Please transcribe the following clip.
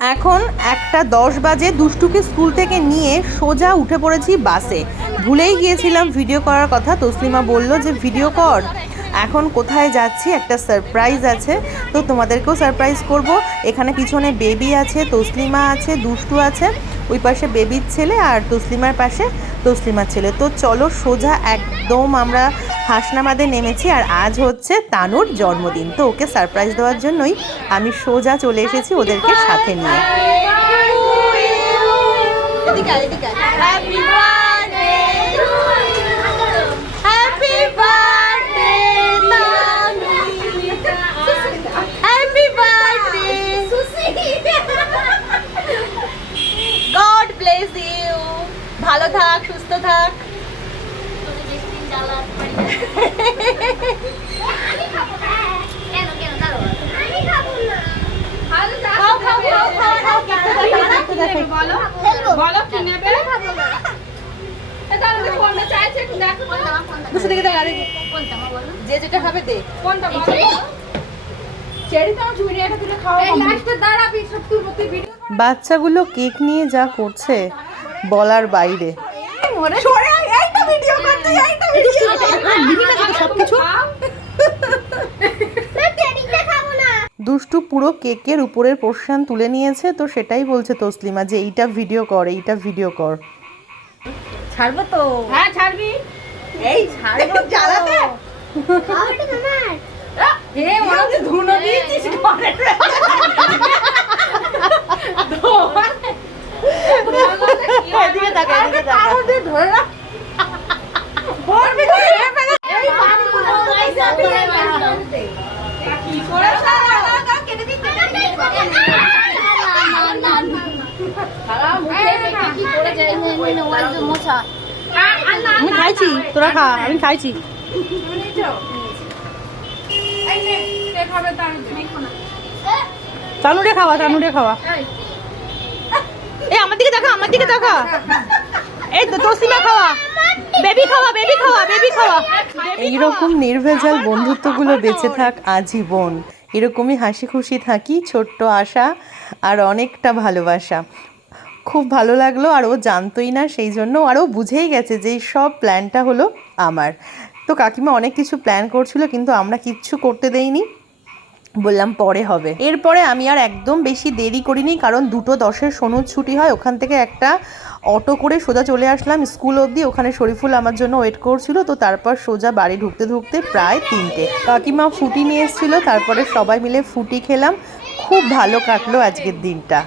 এখন একটা দশ বাজে দুষ্টুকে স্কুল থেকে নিয়ে সোজা উঠে পড়েছি বাসে। ভুলেই গিয়েছিলাম ভিডিও করার কথা, তসলিমা বলল যে ভিডিও কর। এখন কোথায় যাচ্ছি? একটা সারপ্রাইজ আছে। তো তোমাদেরকেও সারপ্রাইজ করব। এখানে পিছনে বেবি আছে, তসলিমা আছে, দুষ্টু আছে। ওই পাশে বেবির ছেলে আর তসলিমার পাশে তসলিমার ছেলে। তো চলো সোজা একদম আমরা হাসনাবাদে নেমেছি আর আজ হচ্ছে তানুর জন্মদিন। তো ওকে সারপ্রাইজ দেওয়ার জন্যই আমি সোজা চলে এসেছি ওদেরকে সাথে নিয়ে. ভালো থাক, সুস্থ থাক। যে যেটা খাবে বাচ্চাগুলো কেক নিয়ে যা করছে বলার বাইরে সরে আয়, এইটা ভিডিও করতে এইটা ভিডিও সবকিছু দুষ্টু পুরো কেকের উপরের পোর্শন তুলে নিয়েছে তো সেটাই বলছে তসলিমা যে এইটা ভিডিও কর এইটা ভিডিও কর। ছাড়বো তো? হ্যাঁ ছাড়বি। এই ছাড়বো জ্বালাতে? হে মনে হচ্ছে ধুনো দিয়েছিস ঘরে। এদিকে তাকা, এদিকে তাকা। ধরে রাখ। আমি খাইছি তোরা খা আমি খাইছি তানুরে খাওয়া তানুরে খাওয়া এই আমার দিকে দেখা আমার দিকে দেখা এই তো খাওয়া বেবি খাওয়া বেবি খাওয়া বেবি খাওয়া এইরকম নির্ভেজাল বন্ধুত্বগুলো বেঁচে থাক আজীবন। এরকমই হাসি খুশি থাকি ছোট্ট আশা আর অনেকটা ভালোবাসা। খুব ভালো লাগল, আর ও জানতোই না, সেই জন্য আর ও বুঝেই গেছে যে সব প্ল্যানটা হলো আমার। তো কাকিমা অনেক কিছু প্ল্যান করছিল, কিন্তু আমরা কিচ্ছু করতে দেইনি। বললাম পরে হবে। এরপরে আমি আর একদম বেশি দেরি করিনি, কারণ দুটো দশের সনুদ ছুটি হয়, ওখান থেকে একটা অটো করে সোজা চলে আসলাম স্কুল অবধি, ওখানে শরীফুল আমার জন্য ওয়েট করছিল, তো তারপর সোজা বাড়ি ঢুকতে ঢুকতে প্রায় তিনটে। কাকিমা ফুটি নিয়ে এসেছিল, তারপরে সবাই মিলে ফুটি খেলাম, খুব ভালো কাটলো আজকের দিনটা।